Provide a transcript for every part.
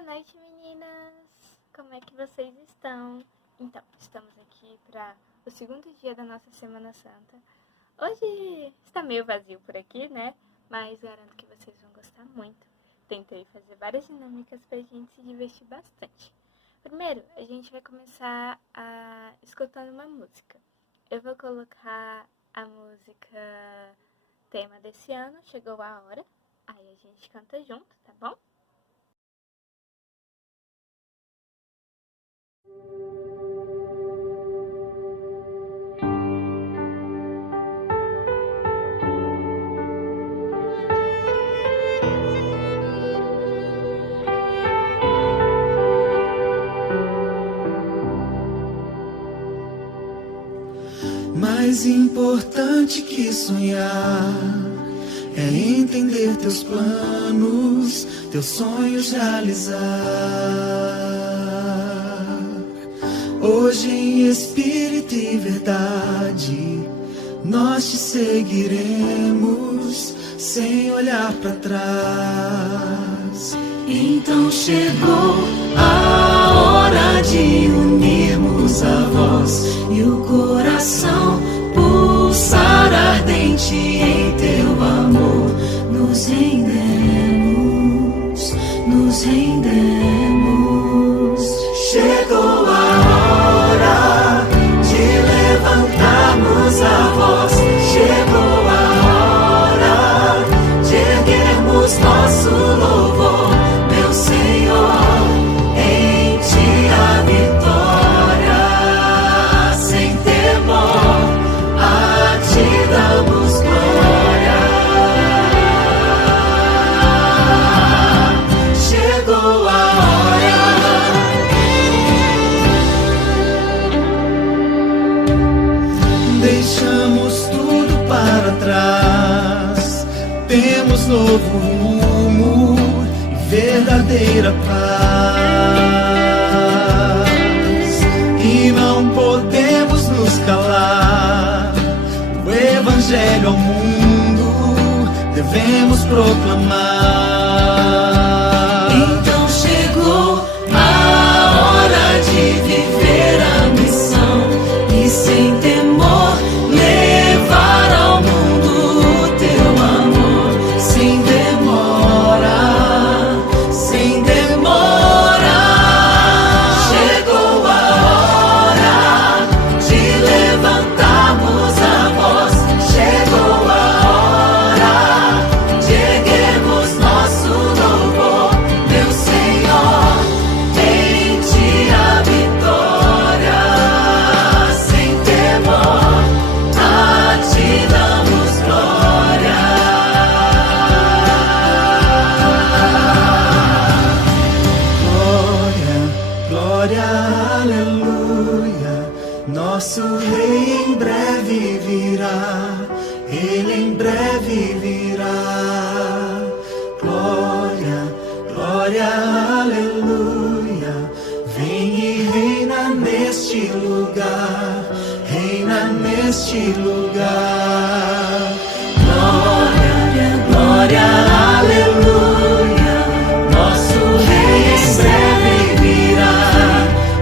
Boa noite, meninas! Como é que vocês estão? Então, estamos aqui para o segundo dia da nossa Semana Santa. Hoje está meio vazio por aqui, né? Mas garanto que vocês vão gostar muito. Tentei fazer várias dinâmicas para a gente se divertir bastante. Primeiro, a gente vai começar escutando uma música. Eu vou colocar a música tema desse ano, Chegou a Hora. Aí a gente canta junto, tá bom? Mais importante que sonhar é entender teus planos, teus sonhos realizar. Hoje em espírito e verdade nós te seguiremos sem olhar para trás. Então chegou a hora de unirmos a voz e o coração pulsar ardente em teu amor. Nos rendemos, nos rendemos. Chegou a hora de levantarmos a voz. Chegou a hora de erguermos nosso louvor, meu Senhor. Em ti a vitória, sem temor, a ti damos glória. Chegou a hora. Deixamos tudo para trás, temos novo rumo e verdadeira paz. E não podemos nos calar, o evangelho ao mundo devemos proclamar. Então chegou a hora de viver a missão e sem temor levar ao mundo o teu amor. Sem demora, sem demora. Chegou a hora de levantarmos a voz. Chegou a hora de erguermos nosso louvor, meu Senhor. Em ti a vitória, sem temor, a ti damos glória. Glória, glória, aleluia. Nosso Rei em breve virá, Ele em breve virá. Glória, glória, aleluia. Vem e reina neste lugar, reina neste lugar. Glória, glória, aleluia. Nosso Rei em breve virá,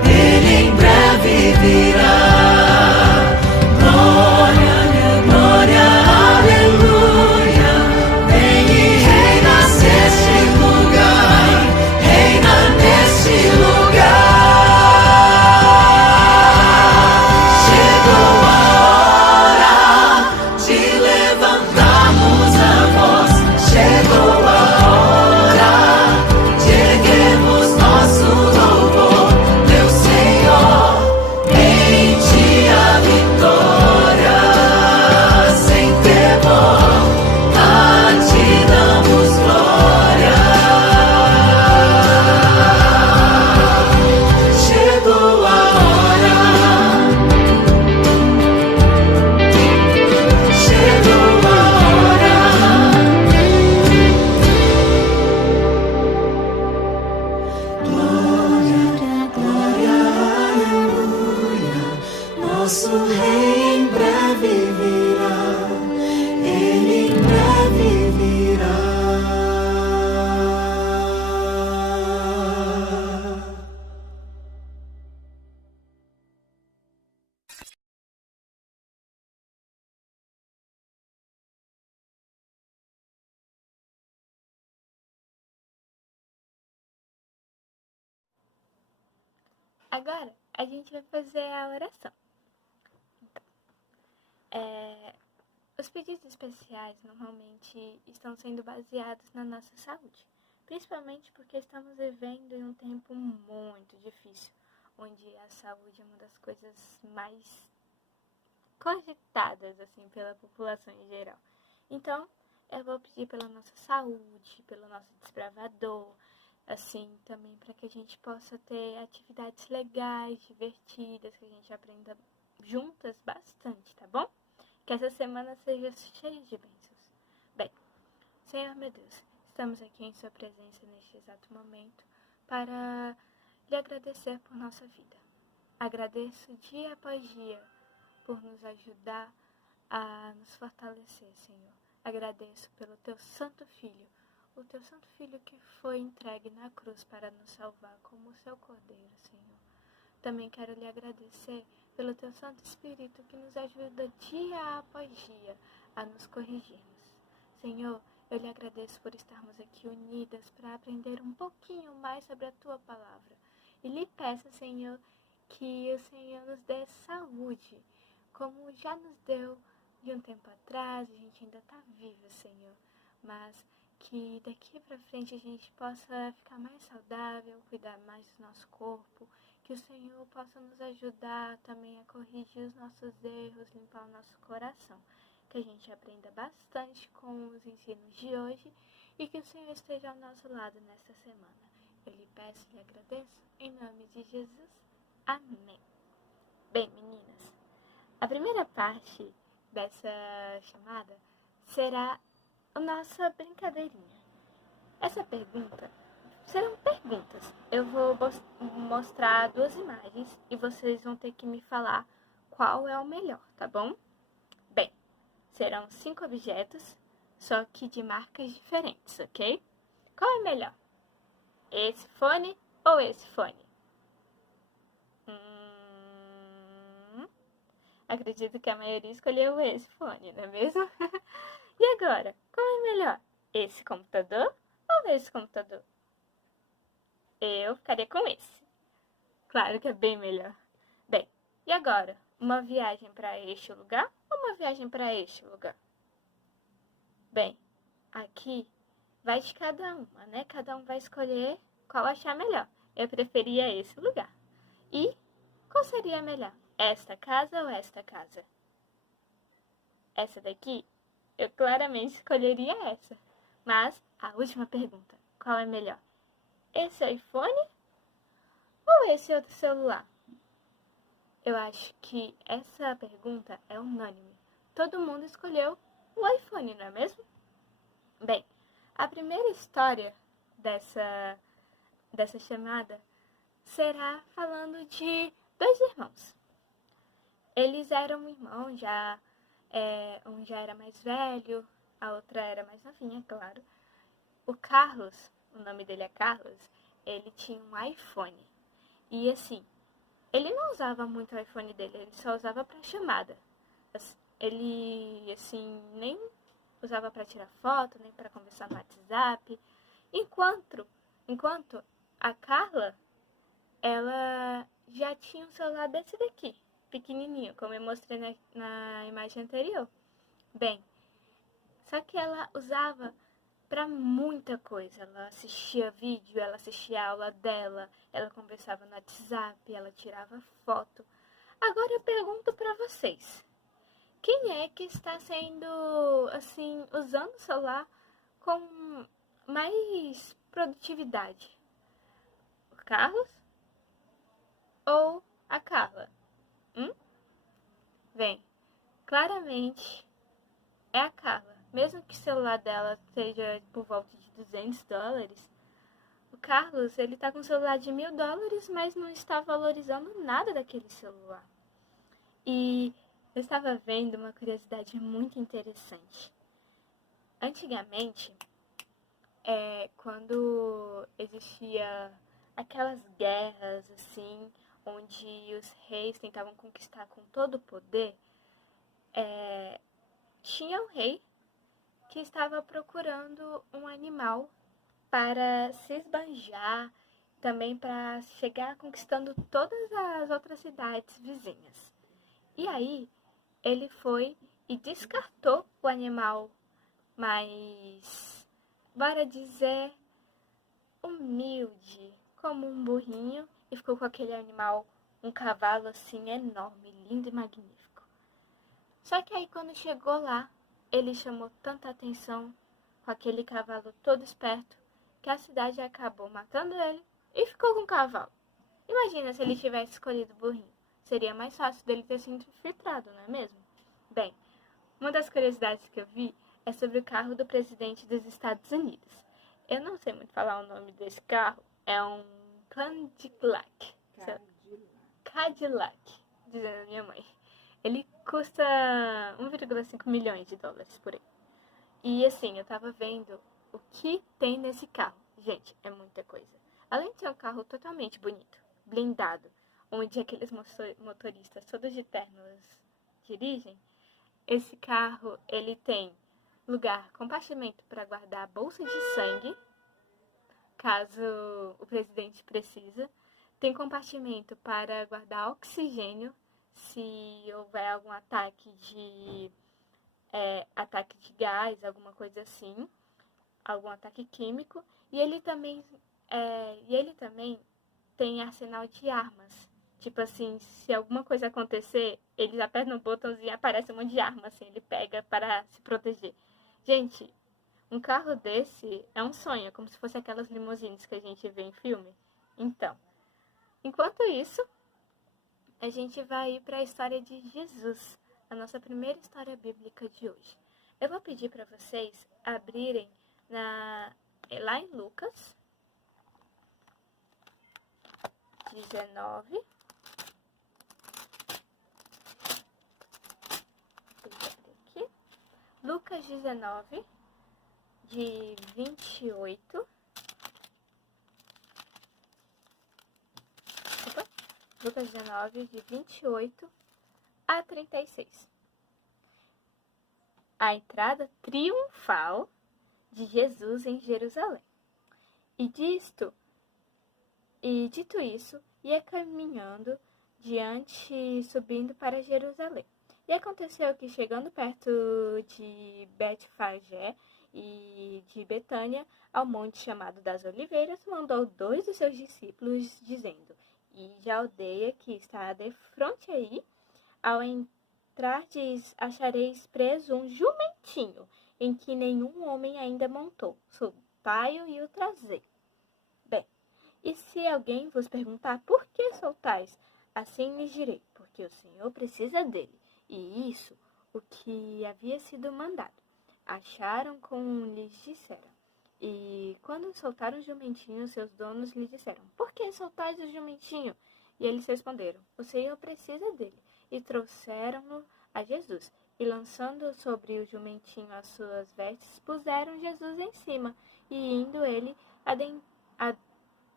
Ele em breve virá. Glória, glória, aleluia. Vem e reina neste lugar, reina neste lugar. Chegou a hora Agora, a gente vai fazer a oração. Então, os pedidos especiais normalmente estão sendo baseados na nossa saúde, principalmente porque estamos vivendo em um tempo muito difícil, onde a saúde é uma das coisas mais cogitadas assim pela população em geral. Então, eu vou pedir pela nossa saúde, pelo nosso desbravador, assim, também para que a gente possa ter atividades legais, divertidas, que a gente aprenda juntas bastante, tá bom? Que essa semana seja cheia de bênçãos. Bem, Senhor meu Deus, estamos aqui em Sua presença neste exato momento para lhe agradecer por nossa vida. Agradeço dia após dia por nos ajudar a nos fortalecer, Senhor. Agradeço pelo Teu Santo Filho, o Teu Santo Filho que foi entregue na cruz para nos salvar como o Seu Cordeiro, Senhor. Também quero lhe agradecer pelo Teu Santo Espírito que nos ajuda dia após dia a nos corrigirmos. Senhor, eu lhe agradeço por estarmos aqui unidas para aprender um pouquinho mais sobre a Tua Palavra. E lhe peço, Senhor, que o Senhor nos dê saúde, como já nos deu de um tempo atrás. A gente ainda está viva, Senhor, mas que daqui para frente a gente possa ficar mais saudável, cuidar mais do nosso corpo, que o Senhor possa nos ajudar também a corrigir os nossos erros, limpar o nosso coração, que a gente aprenda bastante com os ensinos de hoje e que o Senhor esteja ao nosso lado nesta semana. Eu lhe peço e lhe agradeço, em nome de Jesus. Amém. Bem, meninas, a primeira parte dessa chamada será a nossa brincadeirinha. Essa pergunta serão perguntas. Eu vou mostrar 2 imagens e vocês vão ter que me falar qual é o melhor, tá bom? Bem, serão 5 objetos, só que de marcas diferentes, ok? Qual é melhor? Esse fone ou esse fone? Acredito que a maioria escolheu esse fone, não é mesmo? E agora, qual é melhor? Esse computador ou esse computador? Eu ficaria com esse. Claro que é bem melhor. Bem, e agora? Uma viagem para este lugar ou uma viagem para este lugar? Bem, aqui vai de cada uma, né? Cada um vai escolher qual achar melhor. Eu preferia esse lugar. E qual seria melhor? Esta casa ou esta casa? Essa daqui, eu claramente escolheria essa. Mas, a última pergunta, qual é melhor? Esse iPhone ou esse outro celular? Eu acho que essa pergunta é unânime. Todo mundo escolheu o iPhone, não é mesmo? Bem, a primeira história dessa chamada será falando de 2 irmãos. Eles eram um irmão, um já era mais velho, a outra era mais novinha, claro. O Carlos, o nome dele é Carlos, ele tinha um iPhone. E assim, ele não usava muito o iPhone dele, ele só usava para chamada. Ele, assim, nem usava para tirar foto, nem para conversar no WhatsApp. Enquanto a Carla, ela já tinha um celular desse daqui, pequenininho, como eu mostrei na imagem anterior. Bem, só que ela usava para muita coisa. Ela assistia vídeo, ela assistia a aula dela, ela conversava no WhatsApp, ela tirava foto. Agora eu pergunto para vocês, quem é que está usando o celular com mais produtividade? O Carlos ou a Carla? Bem, claramente é a Carla. Mesmo que o celular dela seja por volta de $200, o Carlos, ele tá com um celular de $1.000, mas não está valorizando nada daquele celular. E eu estava vendo uma curiosidade muito interessante. Antigamente, quando existia aquelas guerras, assim, onde os reis tentavam conquistar com todo o poder, tinha um rei que estava procurando um animal para se esbanjar também para chegar conquistando todas as outras cidades vizinhas. E aí, ele foi e descartou o animal mais, bora dizer, humilde, como um burrinho, e ficou com aquele animal, um cavalo assim enorme, lindo e magnífico. Só que aí quando chegou lá, ele chamou tanta atenção com aquele cavalo todo esperto, que a cidade acabou matando ele e ficou com o cavalo. Imagina se ele tivesse escolhido o burrinho. Seria mais fácil dele ter sido infiltrado, não é mesmo? Bem, uma das curiosidades que eu vi é sobre o carro do presidente dos Estados Unidos. Eu não sei muito falar o nome desse carro. É um Cadillac. Cadillac, dizendo a minha mãe. Ele custa 1,5 milhões de dólares por aí. E assim, eu tava vendo o que tem nesse carro. Gente, é muita coisa. Além de ser um carro totalmente bonito, blindado, onde aqueles motoristas todos de ternos dirigem, esse carro, ele tem lugar, compartimento para guardar bolsas de sangue, caso o presidente precisa. Tem compartimento para guardar oxigênio, se houver algum ataque de gás, alguma coisa assim, algum ataque químico. E ele também tem arsenal de armas. Tipo assim, se alguma coisa acontecer, eles apertam o botãozinho e aparece um monte de arma, assim, ele pega para se proteger. Gente, um carro desse é um sonho, é como se fosse aquelas limusines que a gente vê em filme. Então, enquanto isso, a gente vai ir para a história de Jesus, a nossa primeira história bíblica de hoje. Eu vou pedir para vocês abrirem lá em Lucas 19. Lucas 19, de 28. Lucas 19, de 28 a 36. A entrada triunfal de Jesus em Jerusalém. E dito isso, ia caminhando diante, subindo para Jerusalém. E aconteceu que, chegando perto de Betfagé e de Betânia, ao monte chamado das Oliveiras, mandou 2 dos seus discípulos, dizendo: Ide à aldeia que está defronte aí, ao entrardes achareis preso um jumentinho, em que nenhum homem ainda montou. Soltai-o e o trazei. Bem, e se alguém vos perguntar por que soltais, assim lhes direi, porque o Senhor precisa dele. E isso, o que havia sido mandado. Acharam como lhes disseram. E quando soltaram o jumentinho, seus donos lhe disseram: Por que soltais o jumentinho? E eles responderam: O Senhor precisa dele. E trouxeram-no a Jesus. E lançando sobre o jumentinho as suas vestes, puseram Jesus em cima. E indo ele,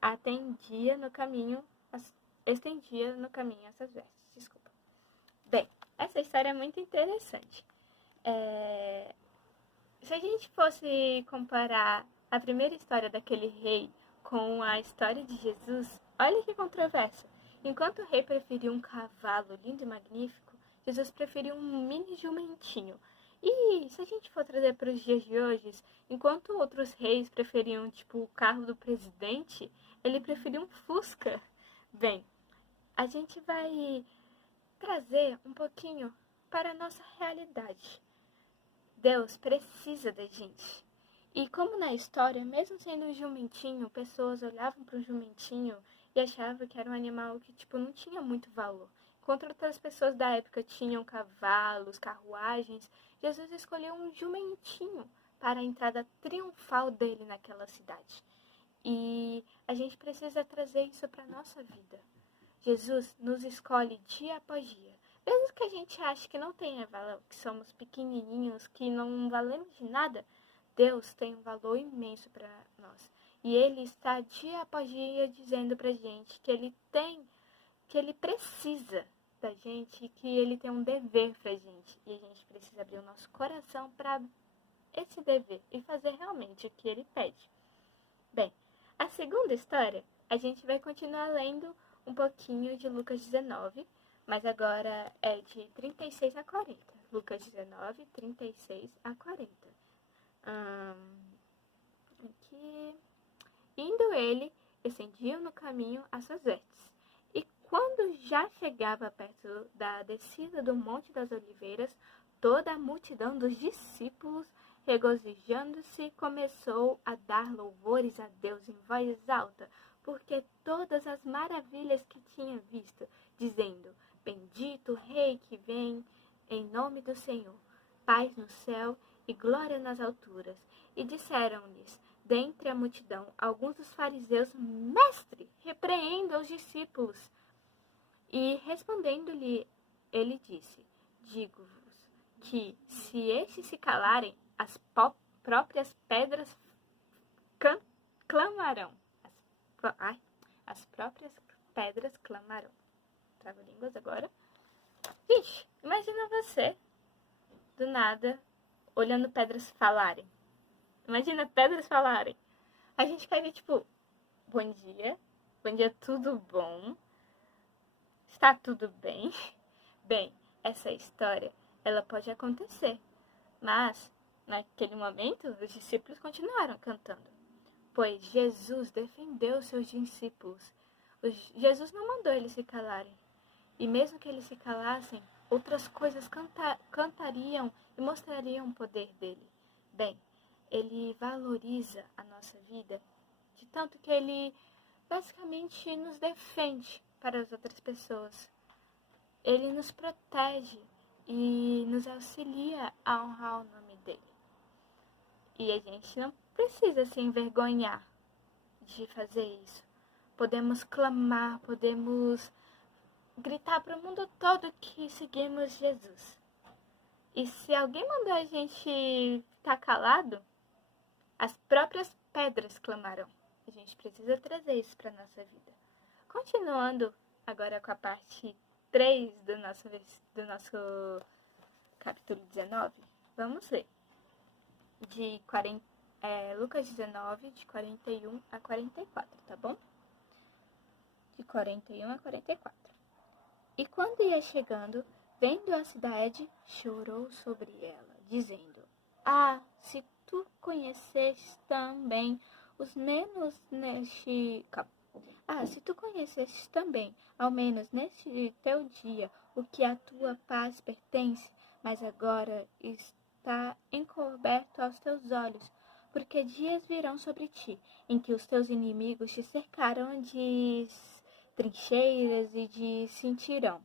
estendia no caminho essas vestes. Desculpa. Bem, essa história é muito interessante. Se a gente fosse comparar a primeira história daquele rei com a história de Jesus, olha que controvérsia. Enquanto o rei preferiu um cavalo lindo e magnífico, Jesus preferiu um mini jumentinho. E se a gente for trazer para os dias de hoje, enquanto outros reis preferiam tipo o carro do presidente, ele preferiu um Fusca. Bem, a gente vai trazer um pouquinho para a nossa realidade. Deus precisa da gente. E como na história, mesmo sendo um jumentinho, pessoas olhavam para o jumentinho e achavam que era um animal que não tinha muito valor. Enquanto outras pessoas da época tinham cavalos, carruagens, Jesus escolheu um jumentinho para a entrada triunfal dele naquela cidade. E a gente precisa trazer isso para a nossa vida. Jesus nos escolhe dia após dia. Mesmo que a gente ache que não tenha valor, que somos pequenininhos, que não valemos de nada, Deus tem um valor imenso para nós. E Ele está dia após dia dizendo pra gente que Ele precisa da gente e que Ele tem um dever pra gente. E a gente precisa abrir o nosso coração para esse dever e fazer realmente o que Ele pede. Bem, a segunda história A gente vai continuar lendo um pouquinho de Lucas 19, mas agora é de 36 a 40. Lucas 19, 36 a 40. Aqui. Indo ele, estendiam no caminho as suas vestes. E quando já chegava perto da descida do Monte das Oliveiras, toda a multidão dos discípulos, regozijando-se, começou a dar louvores a Deus em voz alta, porque todas as maravilhas que tinha visto, dizendo: Bendito o Rei que vem em nome do Senhor, paz no céu e glória nas alturas. E disseram-lhes, dentre a multidão, alguns dos fariseus: Mestre, repreenda os discípulos. E respondendo-lhe, ele disse: Digo-vos que, se estes se calarem, as próprias pedras clamarão. As próprias pedras clamarão. Trava-línguas agora. Gente, imagina você, do nada, olhando pedras falarem. Imagina pedras falarem. A gente ficaria tipo, bom dia, tudo bom? Está tudo bem? Bem, essa história, ela pode acontecer. Mas, naquele momento, os discípulos continuaram cantando. Pois Jesus defendeu seus discípulos. Jesus não mandou eles se calarem. E mesmo que eles se calassem, outras coisas cantariam e mostrariam o poder dele. Bem, ele valoriza a nossa vida, de tanto que ele basicamente nos defende para as outras pessoas. Ele nos protege e nos auxilia a honrar o nome dele. E a gente não precisa se envergonhar de fazer isso. Podemos clamar, podemos gritar para o mundo todo que seguimos Jesus. E se alguém mandar a gente ficar calado, as próprias pedras clamarão. A gente precisa trazer isso para a nossa vida. Continuando agora com a parte 3 do nosso capítulo 19, vamos ler. Lucas 19, de 41 a 44, tá bom? De 41 a 44. E quando ia chegando, vendo a cidade, chorou sobre ela, dizendo: se tu conhecesses também se tu conhecesses também, ao menos neste teu dia, o que à tua paz pertence, mas agora está encoberto aos teus olhos, porque dias virão sobre ti, em que os teus inimigos te cercarão de trincheiras e de cinturão,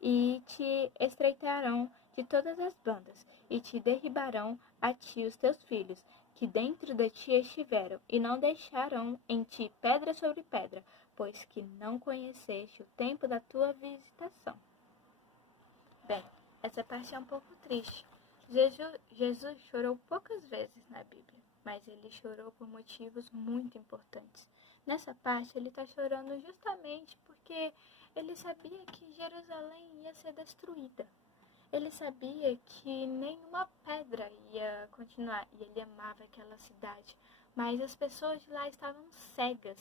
e te estreitarão de todas as bandas, e te derribarão a ti os teus filhos, que dentro de ti estiveram, e não deixarão em ti pedra sobre pedra, pois que não conheceste o tempo da tua visitação. Bem, essa parte é um pouco triste. Jesus chorou poucas vezes na Bíblia, mas ele chorou por motivos muito importantes. Nessa parte, ele está chorando justamente porque ele sabia que Jerusalém ia ser destruída. Ele sabia que nenhuma pedra ia continuar, e ele amava aquela cidade. Mas as pessoas de lá estavam cegas,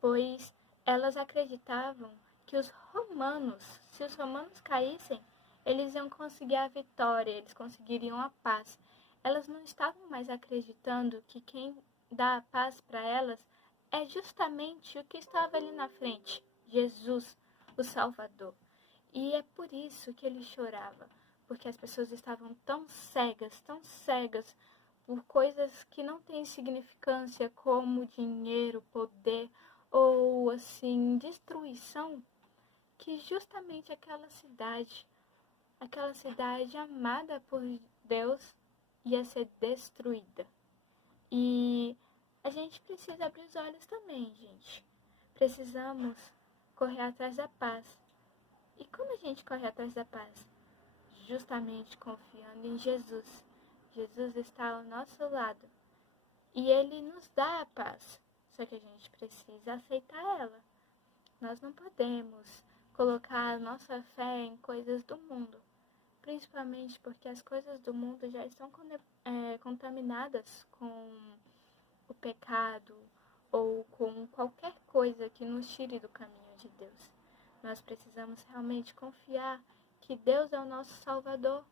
pois elas acreditavam que se os romanos caíssem, eles iam conseguir a vitória, eles conseguiriam a paz. Elas não estavam mais acreditando que quem dá a paz para elas é justamente o que estava ali na frente, Jesus, o Salvador. E é por isso que ele chorava, porque as pessoas estavam tão cegas por coisas que não têm significância, como dinheiro, poder ou, assim, destruição, que justamente aquela cidade amada por Deus, ia ser destruída. E a gente precisa abrir os olhos também, gente. Precisamos correr atrás da paz. E como a gente corre atrás da paz? Justamente confiando em Jesus. Jesus está ao nosso lado. E ele nos dá a paz. Só que a gente precisa aceitar ela. Nós não podemos colocar a nossa fé em coisas do mundo. Principalmente porque as coisas do mundo já estão contaminadas com o pecado ou com que nos tire do caminho de Deus. Nós precisamos realmente confiar que Deus é o nosso Salvador,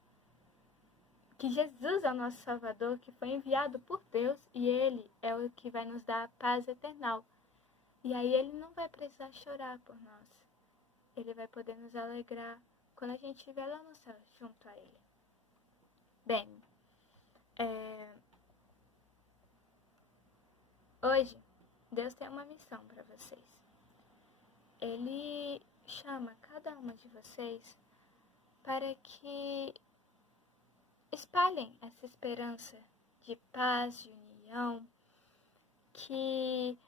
que Jesus é o nosso Salvador, que foi enviado por Deus e Ele é o que vai nos dar a paz eternal. E aí Ele não vai precisar chorar por nós. Ele vai poder nos alegrar quando a gente estiver lá no céu, junto a Ele. Bem, hoje Deus tem uma missão para vocês. Ele chama cada uma de vocês para que espalhem essa esperança de paz, de união, que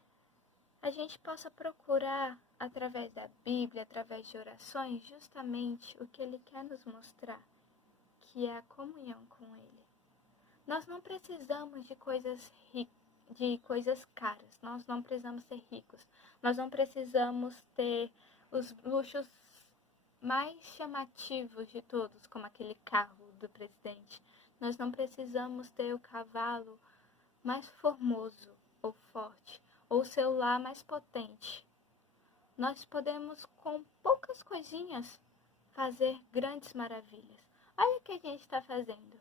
a gente possa procurar, através da Bíblia, através de orações, justamente o que Ele quer nos mostrar, que é a comunhão com Ele. Nós não precisamos de coisas caras, nós não precisamos ser ricos, nós não precisamos ter os luxos mais chamativos de todos, como aquele carro do presidente. Nós não precisamos ter o cavalo mais formoso ou forte, ou o celular mais potente. Nós podemos, com poucas coisinhas, fazer grandes maravilhas. Olha o que a gente está fazendo.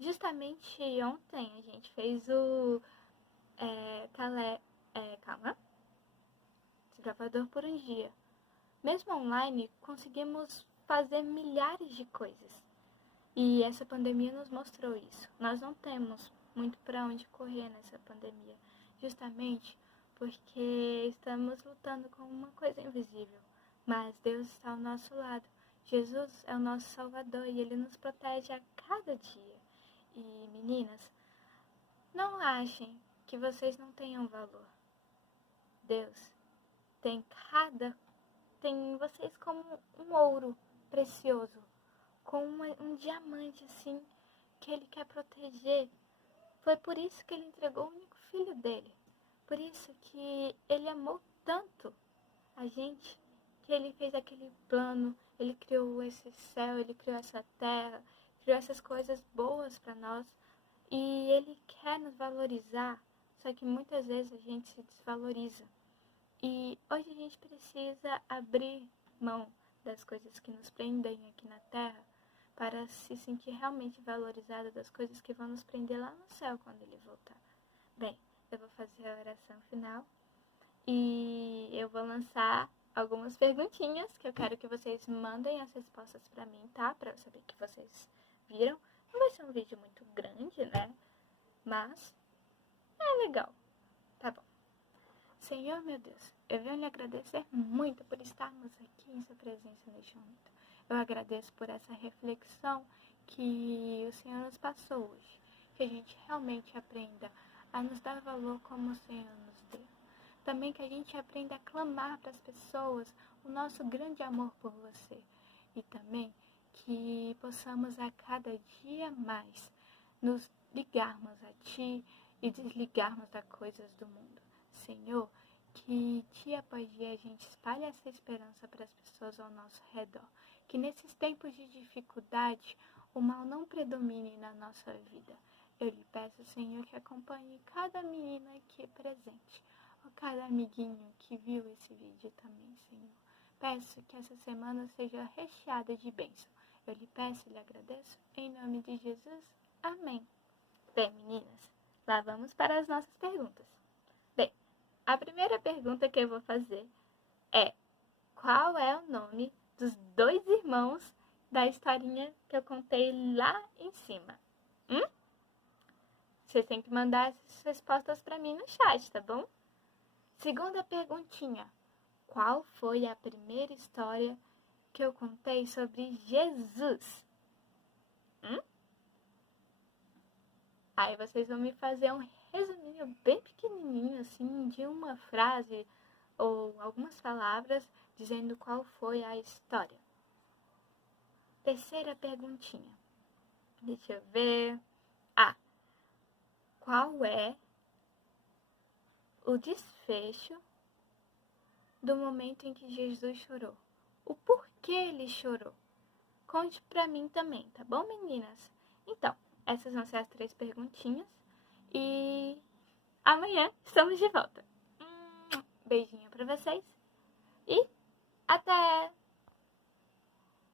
Justamente ontem a gente fez o Gravador por um dia. Mesmo online, conseguimos fazer milhares de coisas. E essa pandemia nos mostrou isso. Nós não temos muito para onde correr nessa pandemia, justamente porque estamos lutando com uma coisa invisível. Mas Deus está ao nosso lado. Jesus é o nosso Salvador e Ele nos protege a cada dia. E meninas, não achem que vocês não tenham valor. Deus tem vocês como um ouro precioso, com um diamante assim, que Ele quer proteger. Foi por isso que Ele entregou o único filho dele. Por isso que Ele amou tanto a gente, que Ele fez aquele plano, Ele criou esse céu, Ele criou essa terra, criou essas coisas boas para nós. E Ele quer nos valorizar, só que muitas vezes a gente se desvaloriza. E hoje a gente precisa abrir mão das coisas que nos prendem aqui na terra para se sentir realmente valorizada das coisas que vão nos prender lá no céu quando Ele voltar. Bem, eu vou fazer a oração final e eu vou lançar algumas perguntinhas que eu quero que vocês mandem as respostas para mim, tá? Para eu saber que vocês viram. Não vai ser um vídeo muito grande, né? Mas é legal. Tá bom. Senhor, meu Deus, eu venho lhe agradecer muito por estarmos aqui em sua presença neste momento. Eu agradeço por essa reflexão que o Senhor nos passou hoje. Que a gente realmente aprenda a nos dar valor como o Senhor nos deu. Também que a gente aprenda a clamar para as pessoas o nosso grande amor por você. E também que possamos a cada dia mais nos ligarmos a Ti e desligarmos das coisas do mundo. Senhor, que dia após dia a gente espalhe essa esperança para as pessoas ao nosso redor. Que nesses tempos de dificuldade o mal não predomine na nossa vida. Eu lhe peço, Senhor, que acompanhe cada menina aqui presente, ou cada amiguinho que viu esse vídeo também, Senhor. Peço que essa semana seja recheada de bênção. Eu lhe peço e lhe agradeço, em nome de Jesus. Amém. Bem, meninas, lá vamos para as nossas perguntas. Bem, a primeira pergunta que eu vou fazer é: qual é o nome dos dois irmãos da historinha que eu contei lá em cima? Vocês têm que mandar essas respostas para mim no chat, tá bom? Segunda perguntinha: qual foi a primeira história que eu contei sobre Jesus? Aí vocês vão me fazer um resuminho bem pequenininho, assim, de uma frase ou algumas palavras dizendo qual foi a história. Terceira perguntinha. Deixa eu ver. Qual é o desfecho do momento em que Jesus chorou? O porquê ele chorou? Conte pra mim também, tá bom, meninas? Então, essas vão ser as 3 perguntinhas. E amanhã estamos de volta. Beijinho pra vocês e até!